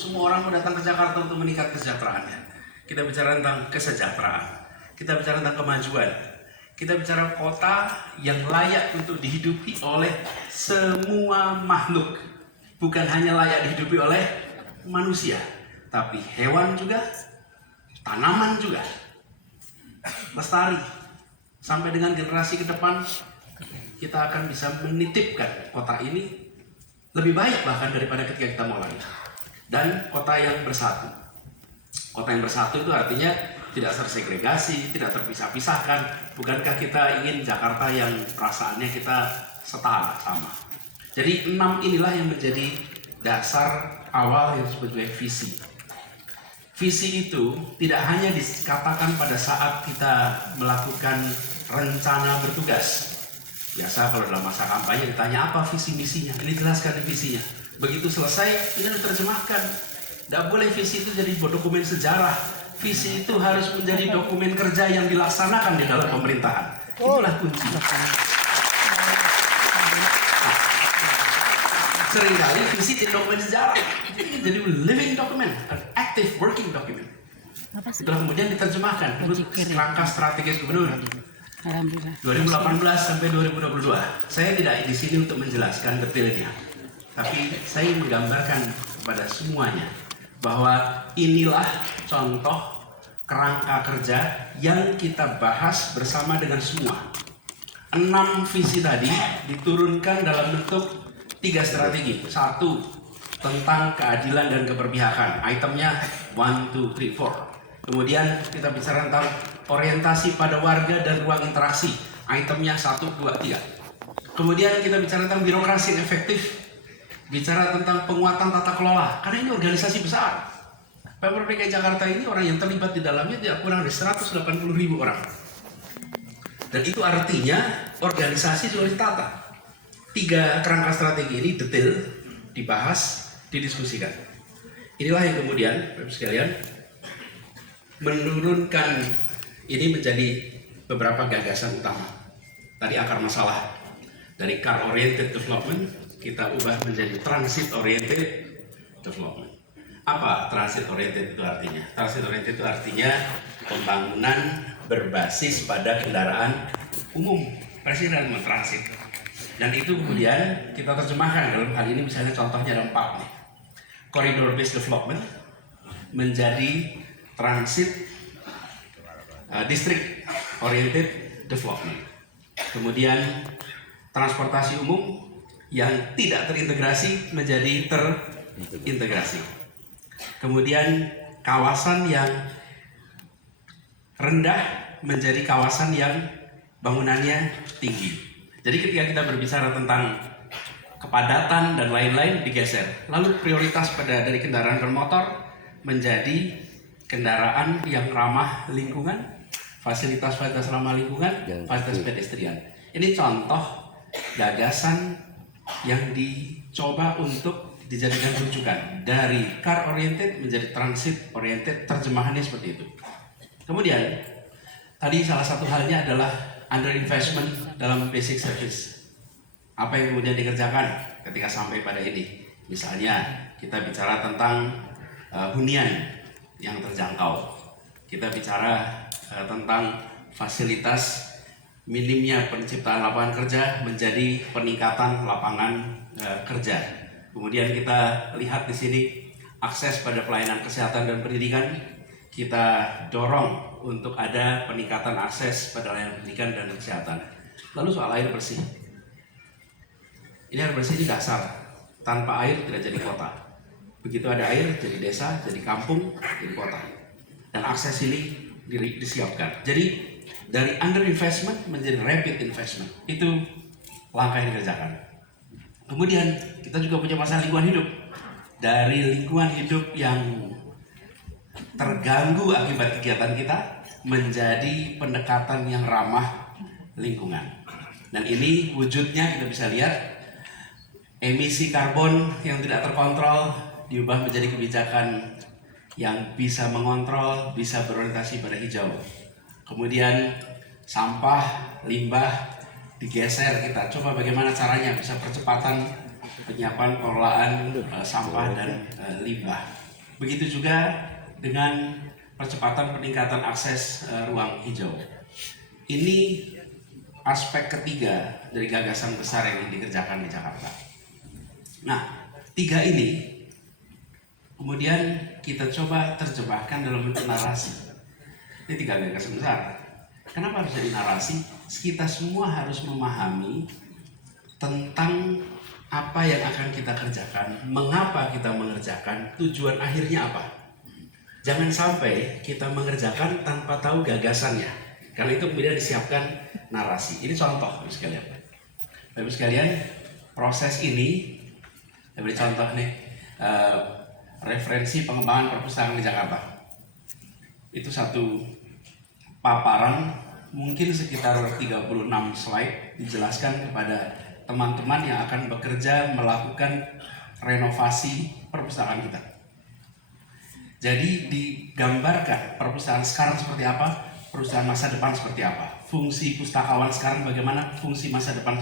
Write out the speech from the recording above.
semua orang mau datang ke Jakarta untuk meningkat kesejahteraannya. Kita bicara tentang kesejahteraan, kita bicara tentang kemajuan, kita bicara kota yang layak untuk dihidupi oleh semua makhluk. Bukan hanya layak dihidupi oleh manusia, tapi hewan juga, tanaman juga. Lestari. Sampai dengan generasi ke depan, kita akan bisa menitipkan kota ini lebih baik bahkan daripada ketika kita mulai. Dan kota yang bersatu. Kota yang bersatu itu artinya tidak tersegregasi, tidak terpisah-pisahkan. Bukankah kita ingin Jakarta yang perasaannya kita setara sama? Jadi 6 inilah yang menjadi dasar awal yang disebut sebagai visi. Visi itu tidak hanya dikatakan pada saat kita melakukan rencana bertugas. Biasa kalau dalam masa kampanye ditanya apa visi misinya, ini jelaskan di visinya. Begitu selesai, ini diterjemahkan. Tidak boleh visi itu jadi dokumen sejarah. Visi itu harus menjadi dokumen kerja yang dilaksanakan di dalam pemerintahan. Itulah kunci. Seringkali visi jadi dokumen sejarah, jadi living document, an active working document. Setelah kemudian diterjemahkan menurut kerangka strategis gubernur 2018 sampai 2022. Saya tidak di sini untuk menjelaskan detailnya, tapi saya menggambarkan kepada semuanya bahwa inilah contoh kerangka kerja yang kita bahas bersama dengan semua. 6 visi tadi diturunkan dalam bentuk 3 strategi. 1, tentang keadilan dan keberpihakan. Itemnya 1, 2, 3, 4. Kemudian kita bicara tentang orientasi pada warga dan ruang interaksi. Itemnya 1, 2, 3. Kemudian kita bicara tentang birokrasi yang efektif. Bicara tentang penguatan tata kelola. Karena ini organisasi besar. Pemprov DKI Jakarta ini orang yang terlibat di dalamnya tidak kurang dari 180.000 orang. Dan itu artinya organisasi sudah ditata. 3 kerangka strategi ini detail dibahas, didiskusikan. Inilah yang kemudian, Bapak sekalian, menurunkan ini menjadi beberapa gagasan utama. Tadi akar masalah dari car oriented development kita ubah menjadi transit oriented development. Apa transit oriented itu artinya? Transit oriented itu artinya pembangunan berbasis pada kendaraan umum. Presiden mentransit. Dan itu kemudian kita terjemahkan dalam hal ini misalnya contohnya ada 4 nih. Corridor based development menjadi transit district oriented development. Kemudian transportasi umum yang tidak terintegrasi menjadi terintegrasi. Kemudian kawasan yang rendah menjadi kawasan yang bangunannya tinggi. Jadi ketika kita berbicara tentang kepadatan dan lain-lain digeser. Lalu prioritas dari kendaraan bermotor menjadi kendaraan yang ramah lingkungan, fasilitas-fasilitas ramah lingkungan, fasilitas pedestrian. Ini contoh gagasan yang dicoba untuk dijadikan rujukan dari car oriented menjadi transit oriented, terjemahannya seperti itu. Kemudian tadi salah satu halnya adalah under investment dalam basic service. Apa yang kemudian dikerjakan ketika sampai pada ini? Misalnya kita bicara tentang hunian yang terjangkau. Kita bicara tentang fasilitas minimnya penciptaan lapangan kerja menjadi peningkatan lapangan kerja. Kemudian kita lihat di sini akses pada pelayanan kesehatan dan pendidikan. Kita dorong untuk ada peningkatan akses pada layanan pendidikan dan kesehatan. Lalu soal air bersih. Ini air bersih ini dasar. Tanpa air tidak jadi kota. Begitu ada air jadi desa, jadi kampung, jadi kota. Dan akses ini disiapkan. Jadi dari under investment menjadi rapid investment. Itu langkah yang dikerjakan. Kemudian kita juga punya masalah lingkungan hidup. Dari lingkungan hidup yang terganggu akibat kegiatan kita menjadi pendekatan yang ramah lingkungan. Dan ini wujudnya kita bisa lihat emisi karbon yang tidak terkontrol diubah menjadi kebijakan yang bisa mengontrol, bisa berorientasi pada hijau. Kemudian sampah, limbah digeser, kita coba bagaimana caranya bisa percepatan penyiapan pengelolaan sampah dan limbah. Begitu juga dengan percepatan peningkatan akses ruang hijau. Ini aspek ketiga dari gagasan besar yang dikerjakan di Jakarta. Nah, tiga ini kemudian kita coba terjemahkan dalam bentuk narasi. Ini tiga gagasan besar. Kenapa harus jadi narasi? Kita semua harus memahami tentang apa yang akan kita kerjakan, mengapa kita mengerjakan, tujuan akhirnya apa. Jangan sampai kita mengerjakan tanpa tahu gagasannya. Karena itu kemudian disiapkan narasi. Ini contoh, Bapak sekalian. Bapak sekalian, proses ini, saya beri contoh nih, referensi pengembangan perpustakaan di Jakarta. Itu satu paparan, mungkin sekitar 36 slide, dijelaskan kepada teman-teman yang akan bekerja melakukan renovasi perpustakaan kita. Jadi digambarkan perpustakaan sekarang seperti apa, perpustakaan masa depan seperti apa, fungsi pustakawan sekarang bagaimana, fungsi masa depan